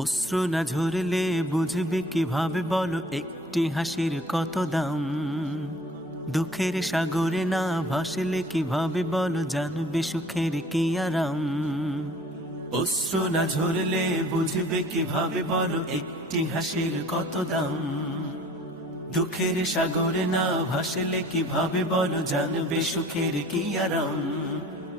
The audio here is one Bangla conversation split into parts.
অশ্রু না ঝরলে বুঝবে কিভাবে বলো একটি হাসির কত দাম দুঃখের সাগরে না ভাসলে কিভাবে বলো জানবে সুখের কি আরাম অশ্রু না ঝরলে বুঝবে কিভাবে বলো একটি হাসির কত দাম দুঃখের সাগরে না ভাসলে কিভাবে বলো জানবে সুখের কি আরাম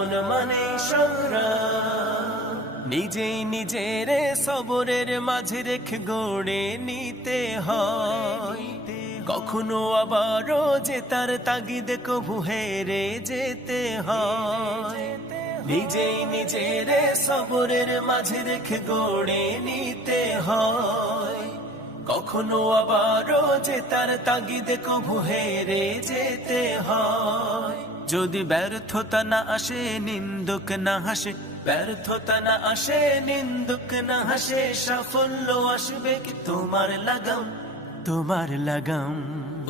মন মানে সংগ্রাম নিজেই নিজের সবরের মাঝে রেখে গড়ে নিতে হয় কখনো আবারও যে তার তাগিদে হেরে যেতে হয় নিজেই নিজের সবরের মাঝে রেখে গড়ে নিতে হয় কখনো আবারও যে তার তাগিদে হেরে যেতে হয় যদি ব্যর্থতা না আসে নিন্দুক না হাসে ব্যর্থতা না আসে নিন্দুক না হাসে সাফল্য আসবে কি তোমার লাগাম তোমার লাগাম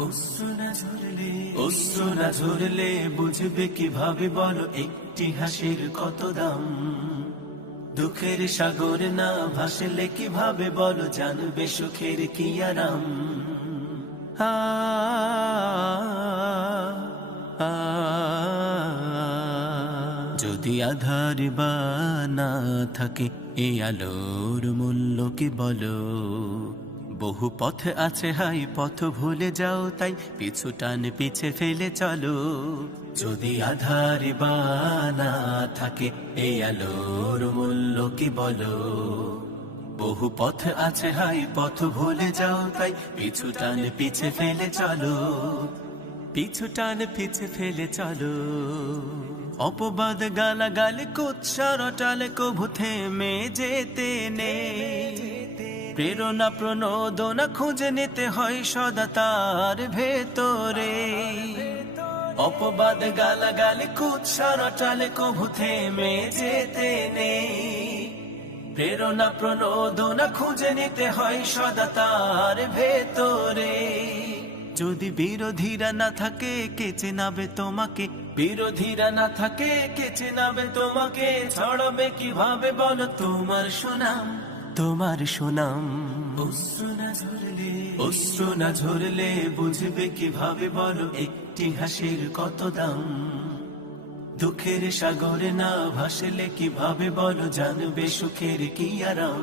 অশ্রুনা ঝরলে অশ্রুনা ঝরলে বুঝবে কিভাবে বলো একটি হাসির কত দাম দুঃখের সাগর না ভাসলে কিভাবে বলো জানবে সুখের কি আরাম আ আ যদি আধার বা না থাকে এ আলোর মূল্য কি বলো বহু পথ আছে হাই পথ ভুলে যাও তাই পিছু টান পিছে ফেলে চলো যদি আধার বা না থাকে এ আলোর মূল্য কি বলো বহু পথ আছে হাই পথ ভুলে যাও তাই পিছু টান পিছে ফেলে চলো পিছু টান পিছে ফেলে চলো অপবাদ গালাগাল কুৎসার অটাল কভু মে যেতে নেই প্রেরণা প্রণোদনা খুঁজে নিতে হয় সদা তার ভেতরে অপবাদ গালাগালে কুৎসার টালে কভু মে যেতে নেই প্রেরণা প্রণোদনা খুঁজে নিতে হয় সদা তার ভেতরে যদি বিরোধীরা না থাকে কে চেনাবে তোমাকে বিরোধীরা না থাকে কে চেনাবে তোমাকে ছড়াবে কিভাবে বলো তোমার সুনাম তোমার সুনাম অশ্রু না ঝরলে বুঝবে কিভাবে বলো একটি হাসির কত দাম দুঃখের সাগরে না ভাসলে কিভাবে বলো জানবে সুখের কি আরাম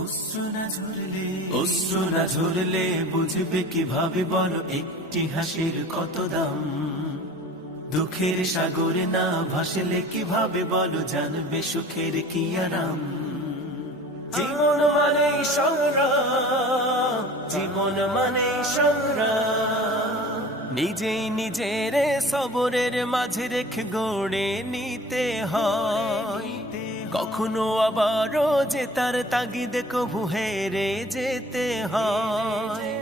অশ্রু না ঝরলে বুঝবে কিভাবে বলো একটি হাসির কত দাম দুঃখের সাগরে না ভাসলে কিভাবে বলো জানবে সুখের কি আরাম জীবন মানে সংগ্রাম জীবন মানে সংগ্রাম নিজেই নিজের সবরের মাঝে রেখে গড়ে নিতে হয় কখনো আবারও যে তার তাগিদে কভু হেরে যেতে হয়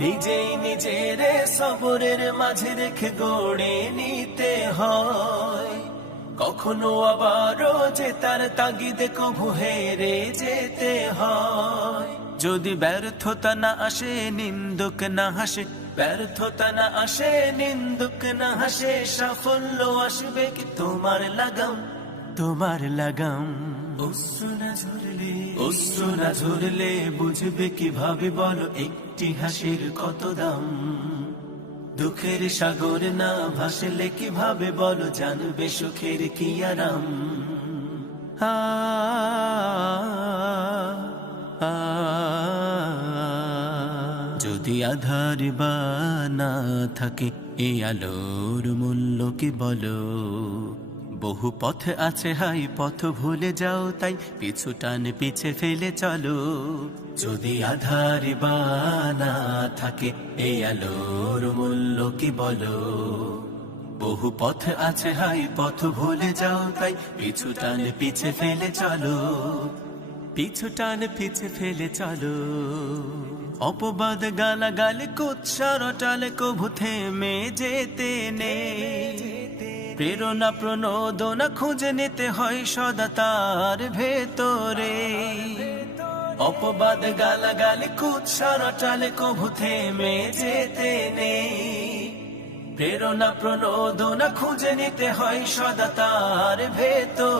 নিজেই নিজের সবরের মাঝে রেখে গড়ে নিতে হয় কখনো আবারও যে তার তাগিদে কভু হেরে যেতে হয় যদি ব্যর্থতা না আসে নিন্দুক না হাসে ব্যর্থতা না আসে নিন্দুক না হাসে সাফল্য আসবে কি তোমার লাগাম তোমার লাগাম অশ্রুনা ঝরলে অশ্রুনা ঝরলে বুঝবে কিভাবে বলো একটি হাসির কত দাম দুঃখের সাগর না ভাসলে কিভাবে বলো জানবে সুখের কি আরাম যদি আধার বা না থাকে এই আলোর মূল্য কি বলো বহু পথ আছে হাই পথ ভুলে যাও তাই পিছু টান পিছে ফেলে চলো যদি আধার বানা থাকে এই আলোর মূল্য কি বলো বহু পথ আছে হাই পথ ভুলে যাও তাই পিছু টান পিছে ফেলে চলো পিছু টান পিছে ফেলে চলো অপবাদ গালাগাল কুৎসার টাল কভু থেমে যেতে নেই প্রেরণা প্রণোদনা খুঁজে নিতে হয় সদা তার ভেতরে অপবাদ গালাগালি কুৎসারা টালে কভু থেমে যেতে নেই প্রেরণা প্রণোদনা খুঁজে নিতে হয় সদা তার ভেতর